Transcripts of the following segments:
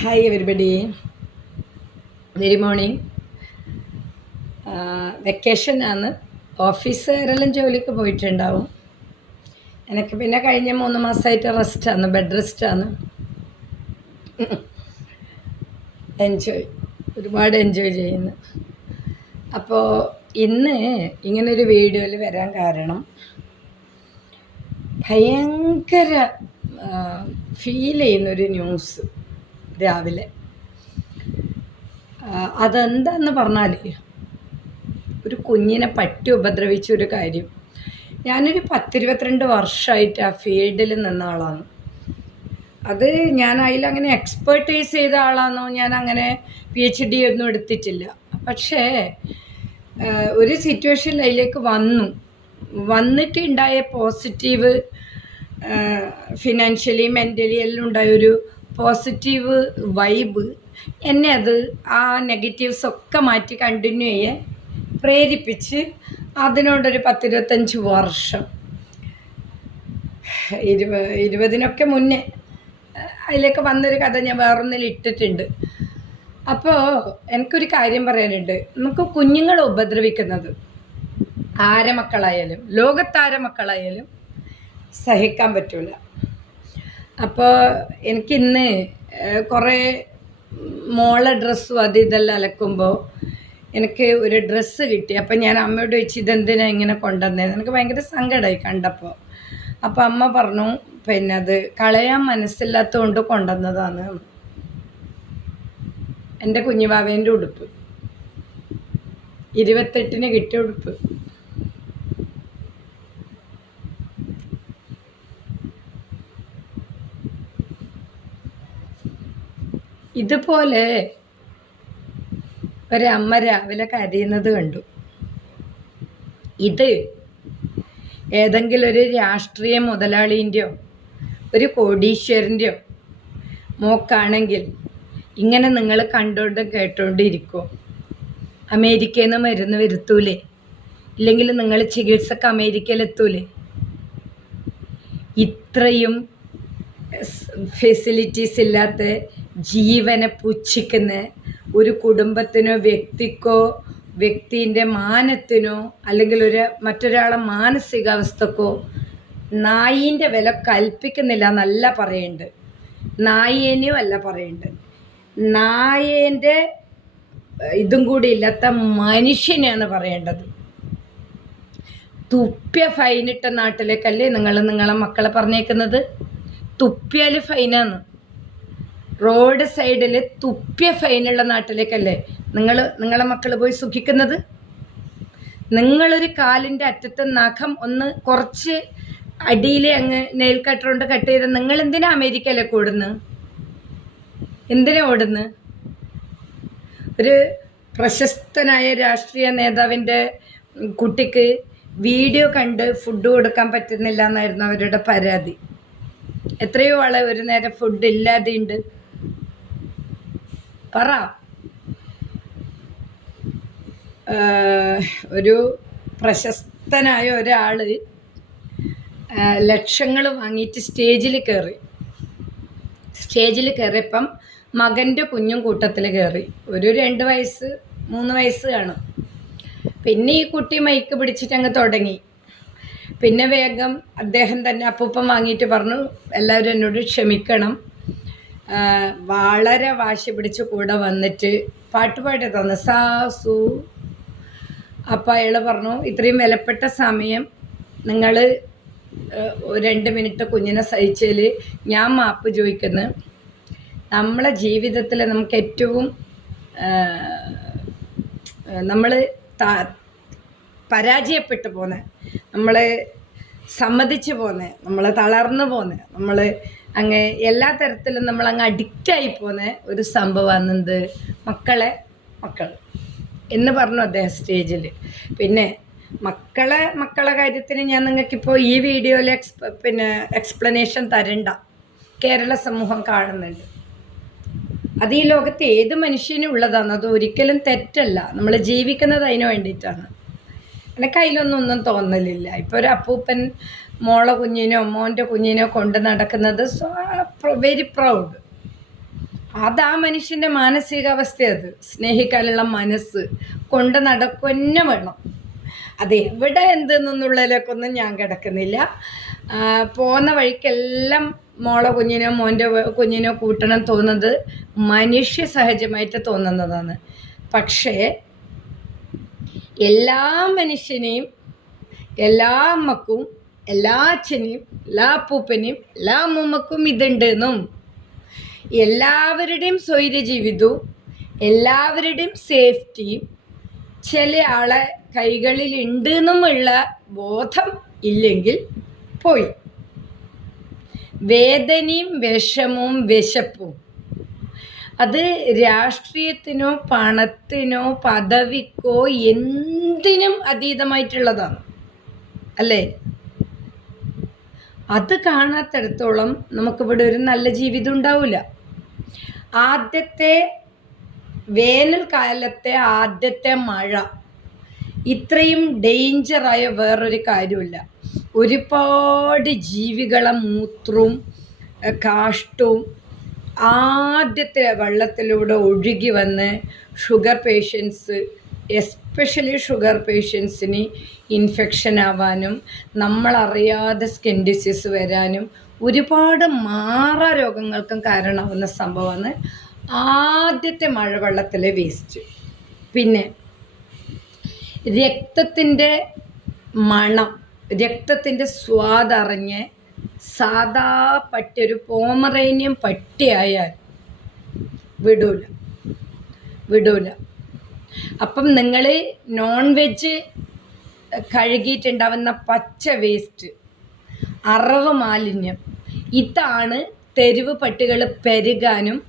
Hi everybody very morning vacation ആണ്. ഓഫീസുകാരെല്ലാം ജോലിക്ക് പോയിട്ടുണ്ടാവും. എനിക്ക് പിന്നെ കഴിഞ്ഞ മൂന്ന് മാസമായിട്ട് റെസ്റ്റാണ് ബെഡ് റെസ്റ്റാണ് എൻജോയ് ഒരുപാട് എൻജോയ് ചെയ്യുന്നു. അപ്പോൾ ഇന്ന് ഇങ്ങനൊരു വീഡിയോയിൽ വരാൻ കാരണം ഭയങ്കര ഫീൽ ചെയ്യുന്നൊരു ന്യൂസ് രാവിലെ. അതെന്താന്ന് പറഞ്ഞാൽ ഒരു കുഞ്ഞിനെ പറ്റി ഉപദ്രവിച്ച ഒരു കാര്യം. ഞാനൊരു പത്തിരുപത്തിരണ്ട് വർഷമായിട്ട് ആ ഫീൽഡിൽ നിന്ന ആളാണ്. അത് ഞാൻ അതിലങ്ങനെ എക്സ്പെർട്ടൈസ് ചെയ്ത ആളാണോ ഞാൻ അങ്ങനെ പി എച്ച് ഡി ഒന്നും എടുത്തിട്ടില്ല. പക്ഷേ ഒരു സിറ്റുവേഷൻ അതിലേക്ക് വന്നു. വന്നിട്ട് ഉണ്ടായ പോസിറ്റീവ് ഫിനാൻഷ്യലി മെന്റലി എല്ലാം ഉണ്ടായ ഒരു പോസിറ്റീവ് വൈബ് എന്നെ അത് ആ നെഗറ്റീവ്സ് ഒക്കെ മാറ്റി കണ്ടിന്യൂ ചെയ്യാൻ പ്രേരിപ്പിച്ച് അതിനോടൊരു പത്തിരുപത്തഞ്ച് വർഷം. ഇരുപ ഇരുപതിനൊക്കെ മുന്നേ അതിലേക്ക് വന്നൊരു കഥ ഞാൻ വേറൊന്നിൽ ഇട്ടിട്ടുണ്ട്. അപ്പോൾ എനിക്കൊരു കാര്യം പറയാനുണ്ട്. നമുക്ക് കുഞ്ഞുങ്ങളെ ഉപദ്രവിക്കുന്നത് ആരമക്കളായാലും ലോകത്താരമക്കളായാലും സഹിക്കാൻ പറ്റില്ല അപ്പോൾ എനിക്കിന്ന് കുറേ മോളെ ഡ്രസ്സും അത് ഇതെല്ലാം അലക്കുമ്പോൾ എനിക്ക് ഒരു ഡ്രസ്സ് കിട്ടി. അപ്പം ഞാൻ അമ്മയോട് ചോദിച്ചു ഇതെന്തിനാ ഇങ്ങനെ കൊണ്ടുവന്നത് എനിക്ക് ഭയങ്കര സങ്കടമായി കണ്ടപ്പോൾ അപ്പോൾ അമ്മ പറഞ്ഞു പിന്നെ അത് കളയാൻ മനസ്സില്ലാത്തതുകൊണ്ട് കൊണ്ടുവന്നതാണ്. എന്റെ കുഞ്ഞുവാവേന്റെ ഉടുപ്പ്. ഇരുപത്തെട്ടിന് കിട്ടിയ ഉടുപ്പ്. ഇതുപോലെ ഒരമ്മ രാവിലെ കരയുന്നത് കണ്ടു. ഇത് ഏതെങ്കിലും ഒരു രാഷ്ട്രീയ മുതലാളീന്റെയോ ഒരു കോടീശ്വരന്റെയോ മോക്കാണെങ്കിൽ ഇങ്ങനെ നിങ്ങൾ കണ്ടുകൊണ്ട് കേട്ടോണ്ടിരിക്കുമോ അമേരിക്കയിൽ നിന്ന് മരുന്ന് വരുത്തൂലേ? ഇല്ലെങ്കിൽ നിങ്ങൾ ചികിത്സക്ക് അമേരിക്കയിൽ എത്തൂലേ ഇത്രയും ഫെസിലിറ്റീസ് ഇല്ലാത്ത ജീവനെ പുച്ഛിക്കുന്ന ഒരു കുടുംബത്തിനോ വ്യക്തിക്കോ വ്യക്തിന്റെ മാനത്തിനോ അല്ലെങ്കിൽ ഒരു മറ്റൊരാളെ മാനസികാവസ്ഥക്കോ നായിന്റെ വില കൽപ്പിക്കുന്നില്ല എന്നല്ല പറയുന്നുണ്ട് നായേനെയും അല്ല പറയുന്നുണ്ട് നായേന്റെ ഇതും കൂടി ഇല്ലാത്ത മനുഷ്യനെയാണ് പറയേണ്ടത്. തുപ്പ്യ ഫൈനിട്ട നാട്ടിലേക്കല്ലേ നിങ്ങൾ നിങ്ങളെ മക്കളെ പറഞ്ഞേക്കുന്നത്? തുപ്പിയാൽ ഫൈനാണ് റോഡ് സൈഡിൽ തുപ്പിയ ഫൈനുള്ള നാട്ടിലേക്കല്ലേ? നിങ്ങൾ നിങ്ങളെ മക്കൾ പോയി സുഖിക്കുന്നത്? നിങ്ങളൊരു കാലിന്റെ അറ്റത്തെ നഖം ഒന്ന് കുറച്ച് അടിയിലെ അങ്ങ് നെയിൽ കട്ടർ കൊണ്ട് കട്ട് ചെയ്ത് നിങ്ങൾ എന്തിനാ അമേരിക്കയിലേക്ക് ഓടുന്ന് എന്തിനാ ഓടുന്നത് ഒരു പ്രശസ്തനായ രാഷ്ട്രീയ നേതാവിന്റെ കുട്ടിക്ക് വീഡിയോ കണ്ട് ഫുഡ് കൊടുക്കാൻ പറ്റുന്നില്ല എന്നായിരുന്നു അവരുടെ പരാതി. എത്രയോ ആളെ ഒരു നേരം ഫുഡ് ഇല്ലാതെയുണ്ട്. പറ. ഒരു പ്രശസ്തനായ ഒരാൾ ലക്ഷങ്ങൾ വാങ്ങിയിട്ട് സ്റ്റേജിൽ കയറി സ്റ്റേജിൽ കയറിയപ്പം മകന്റെ കുഞ്ഞും കൂട്ടത്തിൽ കയറി ഒരു രണ്ട് വയസ്സ് മൂന്ന് വയസ്സ് കാണും. പിന്നെ ഈ കുട്ടി മൈക്ക് പിടിച്ചിട്ട് അങ്ങ് തുടങ്ങി. പിന്നെ വേഗം അദ്ദേഹം തന്നെ അപ്പൂപ്പം വാങ്ങിയിട്ട് പറഞ്ഞു എല്ലാവരും എന്നോട് ക്ഷമിക്കണം. വളരെ വാശി പിടിച്ച് കൂടെ വന്നിട്ട് പാട്ട് പാടി തന്നു സാസു അപ്പം അയാൾ പറഞ്ഞു ഇത്രയും വിലപ്പെട്ട സമയം നിങ്ങൾ രണ്ട് മിനിറ്റ് കുഞ്ഞിനെ സഹിച്ചതിൽ ഞാൻ മാപ്പ് ചോദിക്കുന്നു. നമ്മളെ ജീവിതത്തിൽ നമുക്ക് ഏറ്റവും നമ്മൾ പരാജയപ്പെട്ടു പോന്നെ. നമ്മൾ സമ്മതിച്ചു പോന്നെ. നമ്മൾ തളർന്നു പോന്നെ. നമ്മൾ അങ്ങ് എല്ലാ തരത്തിലും നമ്മൾ അങ്ങ് അഡിക്റ്റായി പോന്നെ ഒരു സംഭവമാണ് എന്ത് മക്കളെ. മക്കൾ എന്ന് പറഞ്ഞു അദ്ദേഹം സ്റ്റേജിൽ പിന്നെ മക്കളെ മക്കളെ കാര്യത്തിന് ഞാൻ നിങ്ങൾക്കിപ്പോൾ ഈ വീഡിയോയിൽ എക്സ് പിന്നെ എക്സ്പ്ലനേഷൻ തരണ്ട. കേരള സമൂഹം കാണുന്നുണ്ട്. അത് ഈ ലോകത്ത് ഏത് മനുഷ്യനും ഉള്ളതാണ്. അത് ഒരിക്കലും തെറ്റല്ല. നമ്മൾ ജീവിക്കുന്നത് അതിന് വേണ്ടിയിട്ടാണ്. എനിക്ക് അതിലൊന്നും ഒന്നും തോന്നലില്ല. ഇപ്പോൾ ഒരു അപ്പൂപ്പൻ മോളെ കുഞ്ഞിനോ മോന്റെ കുഞ്ഞിനോ കൊണ്ട് നടക്കുന്നത് വെരി പ്രൗഡ് അത് ആ മനുഷ്യന്റെ മാനസികാവസ്ഥ അത് സ്നേഹിക്കാനുള്ള മനസ്സ് കൊണ്ട് നടക്കുന്നെ വേണം. അത് എവിടെ എന്തെന്നുള്ളതിലേക്കൊന്നും ഞാൻ കിടക്കുന്നില്ല. പോകുന്ന വഴിക്കെല്ലാം മോളെ കുഞ്ഞിനോ മോന്റെ കുഞ്ഞിനോ കൂട്ടണം തോന്നുന്നത് മനുഷ്യ സഹജമായിട്ട് തോന്നുന്നതാണ്. പക്ഷേ എല്ലാ മനുഷ്യനെയും എല്ലാ അമ്മക്കും എല്ലാ അച്ഛനെയും എല്ലാ അപ്പൂപ്പനെയും എല്ലാ അമ്മൂമ്മക്കും ഇതുണ്ടെന്നും. എല്ലാവരുടെയും സ്വൈര്യ ജീവിതവും എല്ലാവരുടെയും സേഫ്റ്റിയും ചില ആളെ കൈകളിൽ ഉണ്ട് എന്നുമുള്ള ബോധം ഇല്ലെങ്കിൽ പോയി. വേദനയും വിഷമവും വിശപ്പും അത് രാഷ്ട്രീയത്തിനോ പണത്തിനോ പദവിക്കോ എന്തിനും അതീതമായിട്ടുള്ളതാണ്. അല്ലേ? അത് കാണാത്തിടത്തോളം നമുക്കിവിടെ ഒരു നല്ല ജീവിതം ഉണ്ടാവില്ല. ആദ്യത്തെ വേനൽക്കാലത്തെ ആദ്യത്തെ മഴ ഇത്രയും ഡേഞ്ചറായ വേറൊരു കാര്യമില്ല ഒരുപാട് ജീവികളെ മൂത്രവും കാഷ്ടവും ആദ്യത്തെ വെള്ളത്തിലൂടെ ഒഴുകി വന്ന് ഷുഗർ പേഷ്യൻസ് എസ്പെഷ്യലി ഷുഗർ പേഷ്യൻസിന് ഇൻഫെക്ഷൻ ആവാനും നമ്മളറിയാതെ സ്കിൻ ഡിസീസ് വരാനും ഒരുപാട് മാറാ രോഗങ്ങൾക്കും കാരണമാവുന്ന സംഭവമാണ് ആദ്യത്തെ മഴവെള്ളത്തിലെ വേസ്റ്റ് പിന്നെ രക്തത്തിന്റെ മണം രക്തത്തിന്റെ സ്വാദറിഞ്ഞ് സാദാ പട്ടി ഒരു പോമറേനിയം പട്ടിയായാൽ വിടൂല. വിടൂല. അപ്പം നിങ്ങൾ നോൺ വെജ് കഴുകിയിട്ടുണ്ടാവുന്ന പച്ച വേസ്റ്റ് അറവ് മാലിന്യം ഇതാണ് തെരുവ് പട്ടികൾ പെരുകാനും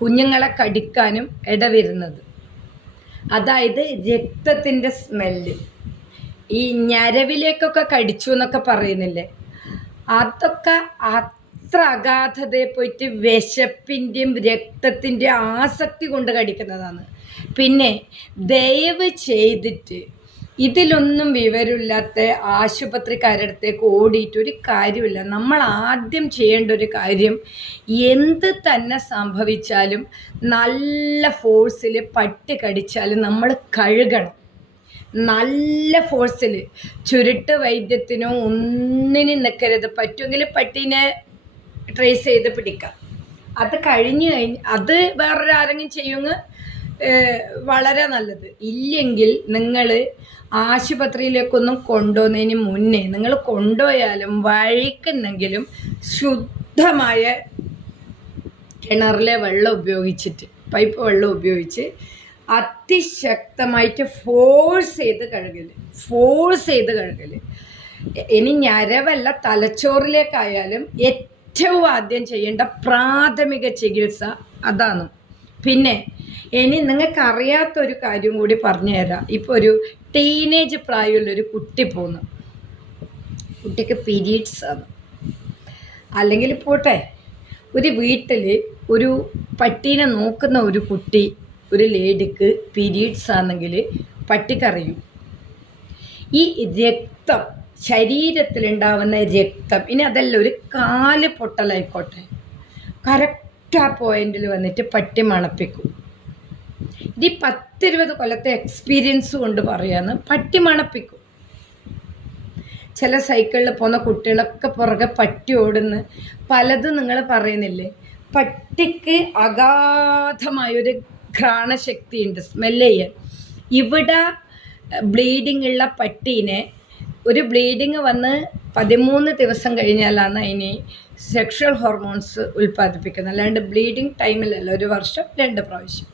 കുഞ്ഞുങ്ങളെ കടിക്കാനും ഇടവരുന്നത്. അതായത് രക്തത്തിന്റെ സ്മെല്ല്. ഈ ഞരവിലേക്കൊക്കെ കടിച്ചു എന്നൊക്കെ പറയുന്നില്ലേ? അതൊക്കെ അത്ര അഗാധതയെ പോയിട്ട് വിശപ്പിന്റെയും രക്തത്തിന്റെ ആസക്തി കൊണ്ട് കടിക്കുന്നതാണ്. പിന്നെ ദയവ് ചെയ്തിട്ട് ഇതിലൊന്നും വിവരമില്ലാത്ത ആശുപത്രിക്കാരുടെ അടുത്തേക്ക് ഓടിയിട്ട് ഒരു കാര്യമില്ല. നമ്മൾ ആദ്യം ചെയ്യേണ്ട ഒരു കാര്യം എന്ത് തന്നെ സംഭവിച്ചാലും നല്ല ഫോഴ്സിൽ പട്ടി കടിച്ചാലും നമ്മൾ കഴുകണം. നല്ല ഫോഴ്സിൽ ചുരുട്ട് വൈദ്യത്തിനോ ഒന്നിനും നിൽക്കരുത് പറ്റുമെങ്കിൽ പട്ടീനെ ട്രേസ് ചെയ്ത് പിടിക്കാം. അത് കഴിഞ്ഞ് കഴിഞ്ഞ് അത് വേറൊരാരെങ്കിലും ചെയ്യുമെങ്കിൽ വളരെ നല്ലത്. ഇല്ലെങ്കിൽ നിങ്ങൾ ആശുപത്രിയിലേക്കൊന്നും കൊണ്ടുപോകുന്നതിന് മുന്നേ നിങ്ങൾ കൊണ്ടുപോയാലും വഴിക്കുന്നെങ്കിലും ശുദ്ധമായ കിണറിലെ വെള്ളം ഉപയോഗിച്ചിട്ട് പൈപ്പ് വെള്ളം ഉപയോഗിച്ച് അതിശക്തമായിട്ട് ഫോഴ്സ് ചെയ്ത് കഴുകൽ ഫോഴ്സ് ചെയ്ത് കഴുകൽ ഇനി ഞരവല്ല തലച്ചോറിലേക്കായാലും ഏറ്റവും ആദ്യം ചെയ്യേണ്ട പ്രാഥമിക ചികിത്സ അതാണ്. പിന്നെ ഇനി നിങ്ങൾക്ക് അറിയാത്തൊരു കാര്യം കൂടി പറഞ്ഞു തരാം. ഇപ്പോൾ ഒരു ടീനേജ് പ്രായമുള്ളൊരു കുട്ടി പോന്നു. കുട്ടിക്ക് പീരീഡ്സ് ആണ്. അല്ലെങ്കിൽ പോട്ടെ ഒരു വീട്ടിൽ ഒരു പട്ടീനെ നോക്കുന്ന ഒരു കുട്ടി ഒരു ലേഡിക്ക് പീരീഡ്സ് ആണെങ്കിൽ പട്ടിക്കറിയും. ഈ രക്തം ശരീരത്തിലുണ്ടാവുന്ന രക്തം ഇനി അതല്ല ഒരു കാൽ പൊട്ടലായിക്കോട്ടെ. കറക്റ്റ് ആ പോയിന്റിൽ വന്നിട്ട് പട്ടി മണപ്പിക്കും. ഇത് പത്തിരുപത് കൊല്ലത്തെ എക്സ്പീരിയൻസ് കൊണ്ട് പറയാന്ന് പട്ടി മണപ്പിക്കും. ചില സൈക്കിളിൽ പോകുന്ന കുട്ടികളൊക്കെ പുറകെ പട്ടി ഓടുന്ന് പലതും നിങ്ങൾ പറയുന്നില്ലേ? പട്ടിക്ക് അഗാധമായൊരു ഘ്രാണശക്തിയുണ്ട് സ്മെല്ല് ചെയ്യാൻ. ഇവിടെ ബ്ലീഡിംഗ് ഉള്ള പട്ടീനെ ഒരു ബ്ലീഡിങ് വന്ന് പതിമൂന്ന് ദിവസം കഴിഞ്ഞാലാണ് അതിന് സെക്ഷൽ ഹോർമോൺസ് ഉൽപ്പാദിപ്പിക്കുന്നത്. അല്ലാണ്ട് ബ്ലീഡിങ് ടൈമിലല്ല ഒരു വർഷം രണ്ട് പ്രാവശ്യം.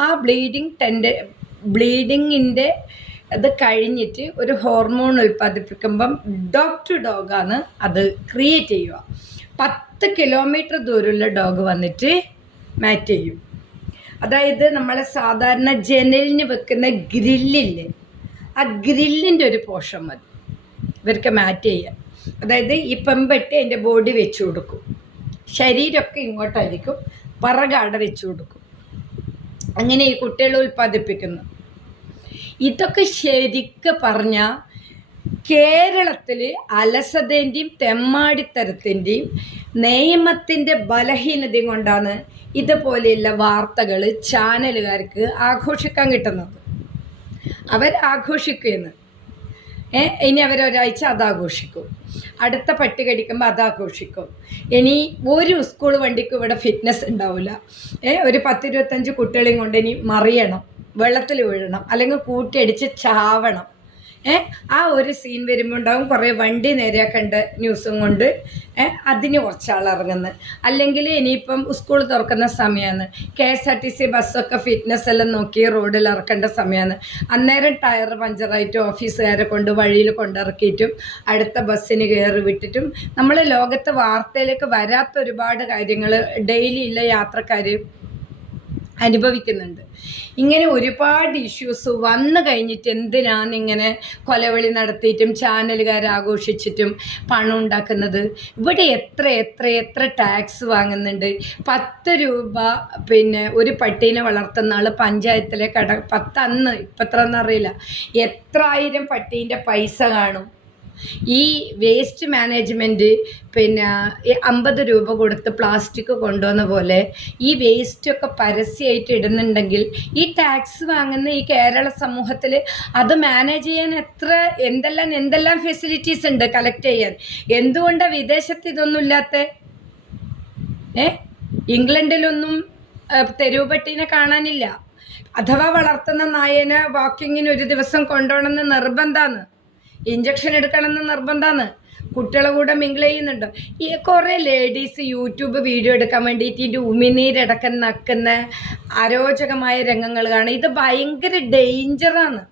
ആ ബ്ലീഡിങ് ടെൻഡ് ബ്ലീഡിങ്ങിന്റെ അത് കഴിഞ്ഞിട്ട് ഒരു ഹോർമോൺ ഉൽപ്പാദിപ്പിക്കുമ്പം ഡോഗ് ടു ഡോഗാണ് അത് ക്രിയേറ്റ് ചെയ്യുക. പത്ത് കിലോമീറ്റർ ദൂരമുള്ള ഡോഗ് വന്നിട്ട് മാറ്റ് ചെയ്യും. അതായത് നമ്മളെ സാധാരണ ജനലിന് വെക്കുന്ന ഗ്രില്ലില്ലേ? ആ ഗ്രില്ലിന്റെ ഒരു പോഷൻ മതി. ഇവർക്ക് മാറ്റ് ചെയ്യാൻ. അതായത് ഈ പെമ്പെട്ടി എന്റെ ബോഡി വെച്ചു കൊടുക്കും. ശരീരമൊക്കെ ഇങ്ങോട്ടായിരിക്കും. പറകാട വെച്ചു കൊടുക്കും. അങ്ങനെ ഈ കുട്ടികളെ ഉൽപ്പാദിപ്പിക്കുന്നു. ഇതൊക്കെ ശരിക്ക് പറഞ്ഞാൽ കേരളത്തിൽ അലസതേന്റെയും തെമ്മാടിത്തരത്തിന്റെയും നിയമത്തിന്റെ ബലഹീനതയും കൊണ്ടാണ് ഇതുപോലെയുള്ള വാർത്തകൾ ചാനലുകാർക്ക് ആഘോഷിക്കാൻ കിട്ടുന്നത്. അവർ ആഘോഷിക്കുന്നു ഇനി അവരൊരാഴ്ച അതാഘോഷിക്കും. അടുത്ത പട്ടി കടിക്കുമ്പോൾ അതാഘോഷിക്കും. ഇനി ഒരു സ്കൂൾ വണ്ടിക്കും ഇവിടെ ഫിറ്റ്നസ് ഉണ്ടാവില്ല ഏ ഒരു പത്തിരുപത്തഞ്ച് കുട്ടികളെയും കൊണ്ട് ഇനി മറിയണം. വെള്ളത്തിൽ വീഴണം. അല്ലെങ്കിൽ കൂട്ടിയടിച്ച് ചാവണം. ആ ഒരു സീൻ വരുമ്പോൾ ഉണ്ടാവും കുറേ വണ്ടി നേരെയാക്കേണ്ട ന്യൂസും കൊണ്ട്. അതിന് കുറച്ചാൾ ഇറങ്ങുന്നത് അല്ലെങ്കിൽ ഇനിയിപ്പം സ്കൂൾ തുറക്കുന്ന സമയമാണ് K S R T C ബസ്സൊക്കെ ഫിറ്റ്നസ് എല്ലാം നോക്കി റോഡിൽ ഇറക്കേണ്ട സമയമാണ് അന്നേരം ടയർ പഞ്ചറായിട്ട് ഓഫീസുകാരെ കൊണ്ട് വഴിയിൽ കൊണ്ടിറക്കിയിട്ടും അടുത്ത ബസ്സിന് കയറി വിട്ടിട്ടും നമ്മൾ ലോകത്തെ വാർത്തയിലേക്ക് വരാത്ത ഒരുപാട് കാര്യങ്ങൾ ഡെയിലി ഉള്ള യാത്രക്കാർ അനുഭവിക്കുന്നുണ്ട്. ഇങ്ങനെ ഒരുപാട് ഇഷ്യൂസ് വന്നു കഴിഞ്ഞിട്ട് എന്തിനാണ് ഇങ്ങനെ കൊലവിളി നടത്തിയിട്ടും ചാനലുകാർ ആഘോഷിച്ചിട്ടും പണം ഉണ്ടാക്കുന്നത്? ഇവിടെ എത്ര എത്ര എത്ര ടാക്സ് വാങ്ങുന്നുണ്ട്? പത്ത് രൂപ പിന്നെ ഒരു പട്ടീനെ വളർത്തുന്ന ആൾ പഞ്ചായത്തിലെ കട പത്തന്ന് ഇപ്പം എത്ര എന്നറിയില്ല എത്ര ആയിരം പട്ടീന്റെ പൈസ കാണും? ഈ വേസ്റ്റ് മാനേജ്മെന്റ് പിന്നെ അമ്പത് രൂപ കൊടുത്ത് പ്ലാസ്റ്റിക് കൊണ്ടുവന്ന പോലെ ഈ വേസ്റ്റൊക്കെ പരസ്യമായിട്ട് ഇടുന്നുണ്ടെങ്കിൽ ഈ ടാക്സ് വാങ്ങുന്ന ഈ കേരള സമൂഹത്തിൽ അത് മാനേജ് ചെയ്യാൻ എത്ര എന്തെല്ലാം എന്തെല്ലാം ഫെസിലിറ്റീസ് ഉണ്ട് കളക്ട് ചെയ്യാൻ? എന്തുകൊണ്ടാണ് വിദേശത്ത് ഇതൊന്നും ഇല്ലാത്ത? ഏ? ഇംഗ്ലണ്ടിലൊന്നും തെരുവുപട്ടീനെ കാണാനില്ല. അഥവാ വളർത്തുന്ന നായനെ വാക്കിങ്ങിന് ഒരു ദിവസം കൊണ്ടുപോകണമെന്ന് നിർബന്ധമാണ് ഇഞ്ചക്ഷൻ എടുക്കണമെന്ന് നിർബന്ധമാണ് കുട്ടികളെ കൂടെ മിങ്കിൾ ചെയ്യുന്നുണ്ടോ. ഈ കുറേ ലേഡീസ് യൂട്യൂബ് വീഡിയോ എടുക്കാൻ വേണ്ടിയിട്ട് ഇതിന്റെ ഉമിനീരടക്കം നക്കുന്ന അരോചകമായ രംഗങ്ങൾ കാണും. ഇത് ഭയങ്കര ഡേഞ്ചറാണ്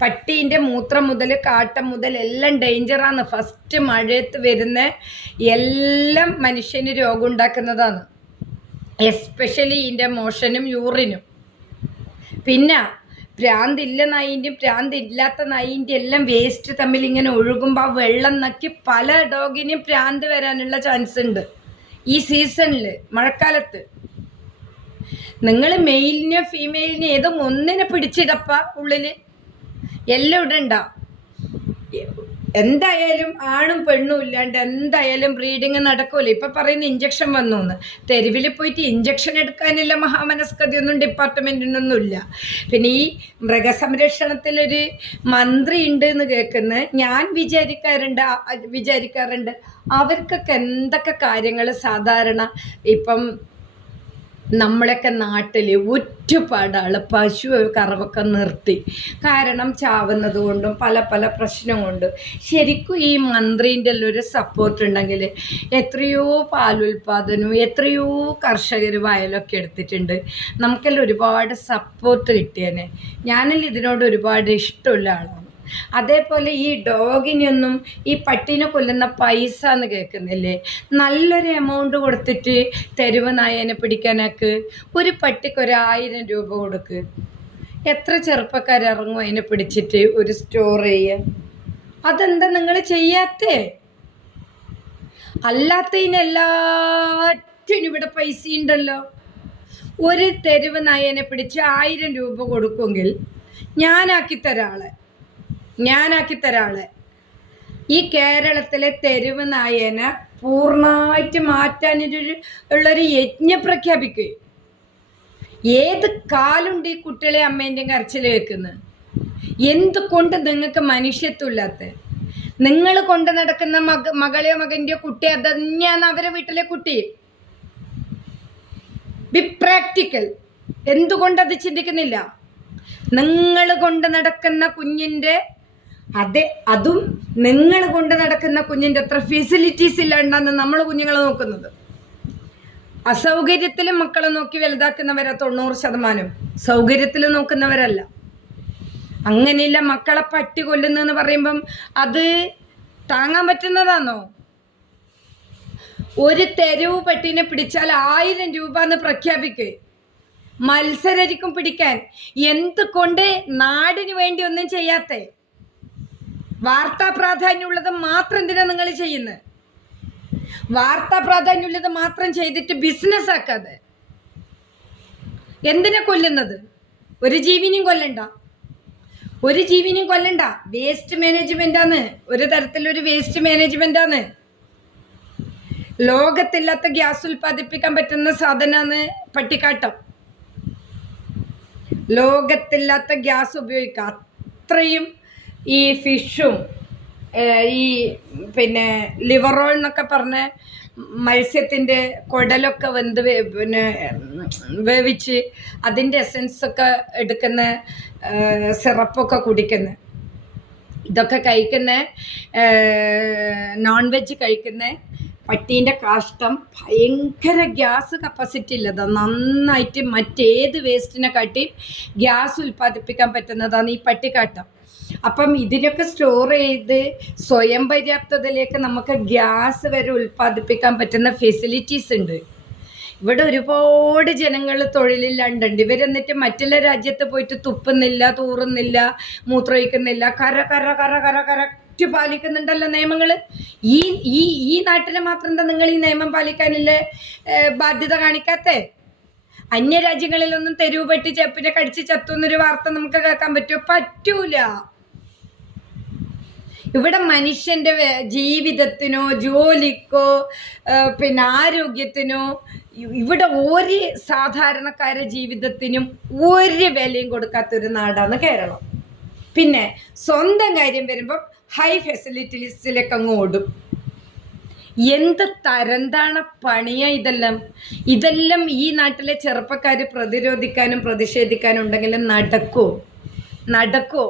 പട്ടീന്റെ മൂത്രം മുതൽ കാട്ടം മുതൽ എല്ലാം ഡേഞ്ചറാണ് ഫസ്റ്റ് മഴയത്ത് വരുന്ന എല്ലാം മനുഷ്യന് രോഗം ഉണ്ടാക്കുന്നതാണ്. എസ്പെഷ്യലി ഇതിന്റെ മോഷനും യൂറിനും പിന്നെ ഭ്രാന്തില്ല നായിന്റെയും ഭ്രാന്തില്ലാത്ത നായിന്റെയും എല്ലാം വേസ്റ്റ് തമ്മിൽ ഇങ്ങനെ ഒഴുകുമ്പോൾ ആ വെള്ളം നക്കി പല ഡോഗിനും ഭ്രാന്ത് വരാനുള്ള ചാൻസ് ഉണ്ട്. ഈ സീസണിൽ മഴക്കാലത്ത്. നിങ്ങൾ മെയിലിനെ ഫീമെയിലിനെ ഏതും ഒന്നിനെ പിടിച്ചിടപ്പ ഉള്ളിൽ എല്ലാം ഇടണ്ട എന്തായാലും ആണും പെണ്ണും ഇല്ലാണ്ട് എന്തായാലും ബ്രീഡിങ് നടക്കൂല. ഇപ്പൊ പറയുന്ന ഇഞ്ചക്ഷൻ വന്നു എന്ന് തെരുവിൽ പോയിട്ട് ഇഞ്ചക്ഷൻ എടുക്കാനുള്ള മഹാമനസ്കതിയൊന്നും ഡിപ്പാർട്ട്മെന്റിനൊന്നും ഇല്ല പിന്നെ ഈ മൃഗസംരക്ഷണത്തിലൊരു മന്ത്രി ഉണ്ട് എന്ന് കേൾക്കുന്നത് ഞാൻ വിചാരിക്കാറുണ്ട് വിചാരിക്കാറുണ്ട്. അവർക്കൊക്കെ എന്തൊക്കെ കാര്യങ്ങൾ സാധാരണ ഇപ്പം നമ്മളൊക്കെ നാട്ടിൽ ഒറ്റപ്പാടാൾ പശു കറവൊക്കെ നിർത്തി. കാരണം ചാവുന്നത് കൊണ്ടും പല പല പ്രശ്നം കൊണ്ടും. ശരിക്കും ഈ മന്ത്രീന്റെ ഒരു സപ്പോർട്ട് ഉണ്ടെങ്കിൽ എത്രയോ പാലുൽപാദനവും എത്രയോ കർഷകർ വയലൊക്കെ എടുത്തിട്ടുണ്ട്. നമുക്കെല്ലാം ഒരുപാട് സപ്പോർട്ട് കിട്ടിയേനെ. ഞാനെല്ലാം ഇതിനോട് ഒരുപാട് ഇഷ്ടമുള്ള ആളാണ്. അതേപോലെ ഈ ഡോഗിനൊന്നും ഈ പട്ടീനെ കൊല്ലുന്ന പൈസ എന്ന് കേൾക്കുന്നില്ലേ? നല്ലൊരു എമൗണ്ട് കൊടുത്തിട്ട് തെരുവ് നായേനെ പിടിക്കാനൊക്കെ. ഒരു പട്ടിക്ക് ഒരായിരം രൂപ കൊടുക്ക്. എത്ര ചെറുപ്പക്കാരിറങ്ങും അതിനെ പിടിച്ചിട്ട് ഒരു സ്റ്റോർ ചെയ്യാൻ അതെന്താ നിങ്ങൾ ചെയ്യാത്തേ? അല്ലാത്തതിനെല്ലാറ്റിനും ഇവിടെ പൈസ ഉണ്ടല്ലോ. ഒരു തെരുവ് നായനെ പിടിച്ച് ആയിരം രൂപ കൊടുക്കുമെങ്കിൽ ഞാനാക്കി തരാളെ ഞാനാക്കി തരാളെ ഈ കേരളത്തിലെ തെരുവ് നായനെ പൂർണമായിട്ട് മാറ്റാനൊരു ഉള്ളൊരു യജ്ഞം പ്രഖ്യാപിക്കുക ഏത് കാലുണ്ട് ഈ കുട്ടികളെ അമ്മേന്റെയും കരച്ചിൽ വെക്കുന്നത് എന്തുകൊണ്ട് നിങ്ങൾക്ക് മനുഷ്യത്വമില്ലാത്ത? നിങ്ങൾ കൊണ്ട് നടക്കുന്ന മക മകളെയോ മകന്റെയോ കുട്ടി അത് തന്നെയാണ് അവരെ വീട്ടിലെ കുട്ടി. ബി പ്രാക്ടിക്കൽ എന്തുകൊണ്ട് അത് ചിന്തിക്കുന്നില്ല? നിങ്ങൾ കൊണ്ട് നടക്കുന്ന കുഞ്ഞിന്റെ അതെ അതും നിങ്ങൾ കൊണ്ട് നടക്കുന്ന കുഞ്ഞിന്റെ അത്ര ഫെസിലിറ്റീസ് ഇല്ലാണ്ടാണ് നമ്മൾ കുഞ്ഞുങ്ങളെ നോക്കുന്നത്. അസൗകര്യത്തിൽ മക്കളെ നോക്കി വലുതാക്കുന്നവരാ തൊണ്ണൂറ് ശതമാനം. സൗകര്യത്തിൽ നോക്കുന്നവരല്ല. അങ്ങനെയില്ല മക്കളെ പട്ടി കൊല്ലുന്നെന്ന് പറയുമ്പം അത് താങ്ങാൻ പറ്റുന്നതാണോ? ഒരു തെരുവ് പട്ടീനെ പിടിച്ചാൽ ആയിരം രൂപ എന്ന് പ്രഖ്യാപിക്ക്. മത്സരരിക്കും പിടിക്കാൻ. എന്ത് കൊണ്ട് നാടിന് വേണ്ടി ഒന്നും ചെയ്യാത്തേ? വാർത്താ പ്രാധാന്യമുള്ളത് മാത്രം എന്തിനാ നിങ്ങൾ ചെയ്യുന്നത് വാർത്താ പ്രാധാന്യമുള്ളത് മാത്രം ചെയ്തിട്ട് ബിസിനസ് ആക്കാതെ. എന്തിനാ കൊല്ലുന്നത്? ഒരു ജീവിനും കൊല്ലണ്ട. ഒരു ജീവിനും കൊല്ലണ്ട. വേസ്റ്റ് മാനേജ്മെന്റാണ് ഒരു തരത്തിലൊരു വേസ്റ്റ് മാനേജ്മെന്റാണ് ലോകത്തില്ലാത്ത ഗ്യാസ് ഉൽപ്പാദിപ്പിക്കാൻ പറ്റുന്ന സാധനമാണ് പട്ടിക്കാട്ടം. ലോകത്തില്ലാത്ത ഗ്യാസ് ഉപയോഗിക്കുക. അത്രയും ഈ ഫിഷും ഈ പിന്നെ ലിവറോൾ എന്നൊക്കെ പറഞ്ഞ മത്സ്യത്തിന്റെ കുടലൊക്കെ വെന്ത് പിന്നെ വേവിച്ച് അതിന്റെ എസൻസ് ഒക്കെ എടുക്കുന്ന സിറപ്പൊക്കെ കുടിക്കുന്ന. ഇതൊക്കെ കഴിക്കുന്ന നോൺ വെജ് കഴിക്കുന്ന പട്ടീന്റെ കാഷ്ടം ഭയങ്കര ഗ്യാസ് കപ്പാസിറ്റി ഉള്ളതാ നന്നായിട്ട് മറ്റേത് വേസ്റ്റിനെ കാട്ടി ഗ്യാസ് ഉൽപ്പാദിപ്പിക്കാൻ പറ്റുന്നതാണ് ഈ പട്ടിക്കാട്ടം അപ്പം ഇതിനൊക്കെ സ്റ്റോർ ചെയ്ത് സ്വയം പര്യാപ്തതയിലേക്ക് നമുക്ക് ഗ്യാസ് വരെ ഉൽപ്പാദിപ്പിക്കാൻ പറ്റുന്ന ഫെസിലിറ്റീസ് ഉണ്ട്. ഇവിടെ ഒരുപാട് ജനങ്ങൾ തൊഴിലില്ലാണ്ടുണ്ട്. ഇവരെന്നിട്ട് മറ്റുള്ള രാജ്യത്ത് പോയിട്ട് തുപ്പുന്നില്ല തൂറുന്നില്ല മൂത്രമൊഴിക്കുന്നില്ല കര കര കര കര കറക്റ്റ് പാലിക്കുന്നുണ്ടല്ലോ നിയമങ്ങൾ ഈ ഈ ഈ നാട്ടിൽ മാത്രം എന്താ നിങ്ങൾ ഈ നിയമം പാലിക്കാനുള്ള ബാധ്യത കാണിക്കാത്തേ? അന്യരാജ്യങ്ങളിലൊന്നും തെരുവ് പെട്ടി ചെപ്പിനെ കടിച്ച് ചത്തുന്നൊരു വാർത്ത നമുക്ക് കേൾക്കാൻ പറ്റുമോ പറ്റൂല. ഇവിടെ മനുഷ്യന്റെ ജീവിതത്തിനോ ജോലിക്കോ പിന്നെ ആരോഗ്യത്തിനോ ഇവിടെ ഒരു സാധാരണക്കാരുടെ ജീവിതത്തിനും ഒരു വിലയും കൊടുക്കാത്തൊരു നാടാണ് കേരളം. പിന്നെ സ്വന്തം കാര്യം വരുമ്പം ഹൈ ഫെസിലിറ്റീസിലേക്ക് അങ്ങ് ഓടും. എന്ത് തരന്താണ് പണിയ ഇതെല്ലാം? ഇതെല്ലാം ഈ നാട്ടിലെ ചെറുപ്പക്കാർ പ്രതിരോധിക്കാനും പ്രതിഷേധിക്കാനും ഉണ്ടെങ്കിൽ നടക്കോ? നടക്കോ?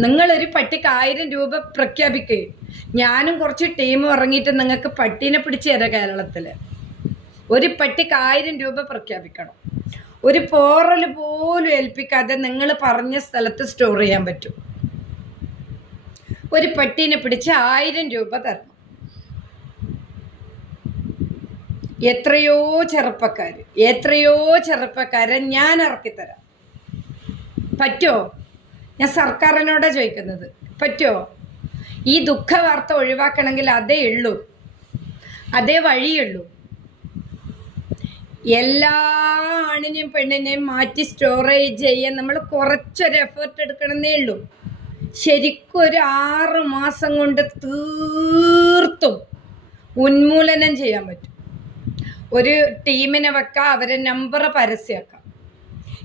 നിങ്ങളൊരു പട്ടിക്ക് ആയിരം രൂപ പ്രഖ്യാപിക്കുകയും ഞാനും കുറച്ച് ടീം ഇറങ്ങിയിട്ട് നിങ്ങൾക്ക് പട്ടീനെ പിടിച്ചു തരാം കേരളത്തിൽ ഒരു പട്ടിക്ക് ആയിരം രൂപ പ്രഖ്യാപിക്കണം. ഒരു പോറൽ പോലും ഏൽപ്പിക്കാതെ നിങ്ങൾ പറഞ്ഞ സ്ഥലത്ത് സ്റ്റോർ ചെയ്യാൻ പറ്റും. ഒരു പട്ടീനെ പിടിച്ച് ആയിരം രൂപ തരണം. എത്രയോ ചെറുപ്പക്കാർ എത്രയോ ചെറുപ്പക്കാരെ ഞാൻ ഇറക്കിത്തരാം. പറ്റുമോ ഞാൻ സർക്കാരിനോടാ ചോദിക്കുന്നത്. പറ്റുമോ ഈ ദുഃഖ വാർത്ത ഒഴിവാക്കണമെങ്കിൽ അതേ ഉള്ളൂ. അതേ വഴിയുള്ളൂ. എല്ലാ ആണിനെയും പെണ്ണിനെയും മാറ്റി സ്റ്റോറേജ് ചെയ്യാൻ നമ്മൾ കുറച്ചൊരു എഫേർട്ട് എടുക്കണമെന്നേ ഉള്ളൂ. ശരിക്കും ഒരു ആറ് മാസം കൊണ്ട് തീർത്തും ഉന്മൂലനം ചെയ്യാൻ പറ്റും. ഒരു ടീമിനെ വെക്കാം അവരെ നമ്പർ പരസ്യമാക്കാം.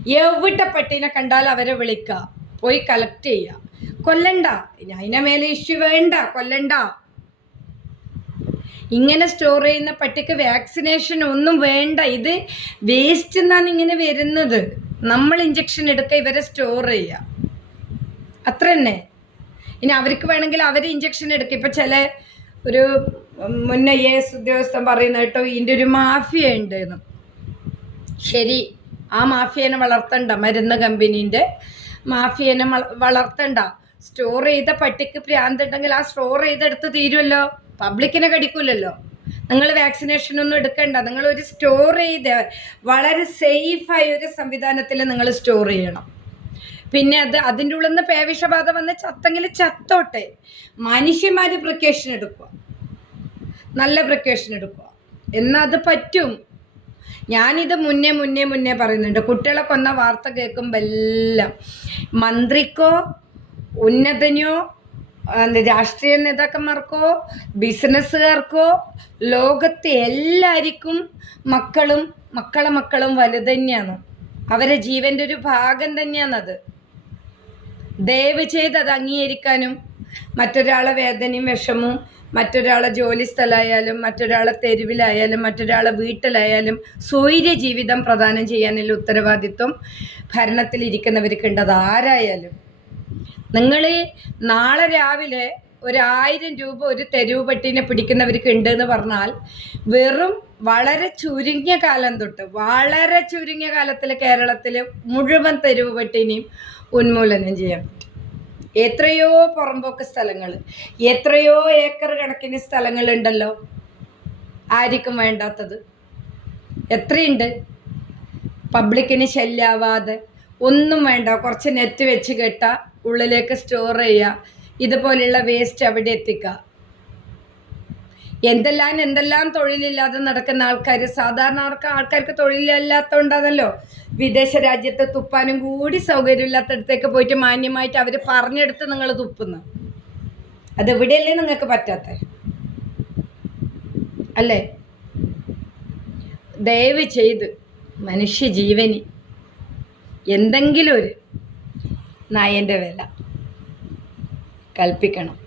എവിടെ പട്ടീനെ കണ്ടാൽ അവരെ വിളിക്കുക പോയി കളക്ട് ചെയ്യുക കൊല്ലണ്ട. അതിനെ മേലെ ഇഷ്യൂ വേണ്ട. കൊല്ലണ്ട. ഇങ്ങനെ സ്റ്റോർ ചെയ്യുന്ന പട്ടിക്ക് വാക്സിനേഷൻ ഒന്നും വേണ്ട. ഇത് വേസ്റ്റ് എന്നാണ് ഇങ്ങനെ വരുന്നത്. നമ്മൾ ഇഞ്ചക്ഷൻ എടുക്കുക ഇവരെ സ്റ്റോർ ചെയ്യുക അത്ര തന്നെ. ഇനി അവർക്ക് വേണമെങ്കിൽ അവർ ഇഞ്ചക്ഷൻ എടുക്കുക ഇപ്പം ചില ഒരു മുൻ എസ് ഉദ്യോഗസ്ഥൻ പറയുന്ന കേട്ടോ ഇതിന്റെ ഒരു മാഫിയ ഉണ്ട് ശരി. ആ മാഫിയനെ വളർത്തണ്ട മരുന്ന് കമ്പനീന്റെ മാഫിയനെ വളർത്തണ്ട. സ്റ്റോർ ചെയ്ത പട്ടിക്ക് പ്രാന്തുണ്ടെങ്കിൽ ആ സ്റ്റോർ ചെയ്തെടുത്ത് തീരുമല്ലോ പബ്ലിക്കിനെ കടിക്കൂലല്ലോ. നിങ്ങൾ വാക്സിനേഷൻ ഒന്നും എടുക്കണ്ട. നിങ്ങൾ ഒരു സ്റ്റോർ ചെയ്ത് വളരെ സേഫായ ഒരു സംവിധാനത്തിൽ നിങ്ങൾ സ്റ്റോർ ചെയ്യണം. പിന്നെ അത് അതിന്റെ ഉള്ളിൽ നിന്ന് പേവിഷബാധ വന്ന് ചത്തെങ്കിൽ ചത്തോട്ടെ. മനുഷ്യന്മാർ പ്രിക്കോഷൻ എടുക്കുക. നല്ല പ്രിക്കോഷൻ എടുക്കുക. എന്നാൽ അത് പറ്റും. ഞാനിത് മുന്നേ മുന്നേ മുന്നേ പറയുന്നുണ്ട്. കുട്ടികളെ കൊന്ന വാർത്ത കേൾക്കുമ്പോൾ എല്ലാം മന്ത്രിക്കോ ഉന്നതനോ രാഷ്ട്രീയ നേതാക്കന്മാർക്കോ ബിസിനസ്സുകാർക്കോ ലോകത്തെ എല്ലാവർക്കും മക്കളും മക്കളെ മക്കളും വലുത് തന്നെയാണ്. അവരെ ജീവന്റെ ഒരു ഭാഗം തന്നെയാണത്. ദയവ് ചെയ്ത് അത് അംഗീകരിക്കാനും മറ്റൊരാളെ വേദനയും വിഷമവും മറ്റൊരാളെ ജോലി സ്ഥലമായാലും മറ്റൊരാളെ തെരുവിലായാലും മറ്റൊരാളെ വീട്ടിലായാലും സ്വൈര്യ ജീവിതം പ്രദാനം ചെയ്യാനുള്ള ഉത്തരവാദിത്വം ഭരണത്തിലിരിക്കുന്നവർക്കുണ്ട് അത് ആരായാലും. നിങ്ങൾ നാളെ രാവിലെ ഒരായിരം രൂപ ഒരു തെരുവ് പട്ടീനെ പിടിക്കുന്നവർക്ക് ഉണ്ട് എന്ന് പറഞ്ഞാൽ വെറും വളരെ ചുരുങ്ങിയ കാലം തൊട്ട് വളരെ ചുരുങ്ങിയ കാലത്തിൽ കേരളത്തിൽ മുഴുവൻ തെരുവ് പട്ടീനെയും ഉന്മൂലനം ചെയ്യാൻ പറ്റും. എത്രയോ പുറമ്പോക്ക് സ്ഥലങ്ങൾ എത്രയോ ഏക്കർ കണക്കിന് സ്ഥലങ്ങളുണ്ടല്ലോ ആർക്കും വേണ്ടാത്തത്. എത്രയുണ്ട്? പബ്ലിക്കിന് ശല്യാവാതെ ഒന്നും വേണ്ട. കുറച്ച് നെറ്റ് വെച്ച് കെട്ടുക ഉള്ളിലേക്ക് സ്റ്റോർ ചെയ്യുക ഇതുപോലെയുള്ള വേസ്റ്റ് അവിടെ എത്തിക്കുക എന്തെല്ലാം എന്തെല്ലാം തൊഴിലില്ലാതെ നടക്കുന്ന ആൾക്കാർ സാധാരണ ആൾക്ക് ആൾക്കാർക്ക് തൊഴിലില്ലാത്തതുകൊണ്ടാണല്ലോ വിദേശ രാജ്യത്ത് തുപ്പാനും കൂടി സൗകര്യമില്ലാത്തടത്തേക്ക് പോയിട്ട് മാന്യമായിട്ട് അവർ പറഞ്ഞെടുത്ത് നിങ്ങൾ തുപ്പുന്നു. അതെവിടെയല്ലേ നിങ്ങൾക്ക് പറ്റാത്ത? അല്ലേ? ദയവ് ചെയ്ത് മനുഷ്യജീവന് എന്തെങ്കിലും ഒരു നായന്റെ വില കൽപ്പിക്കണം.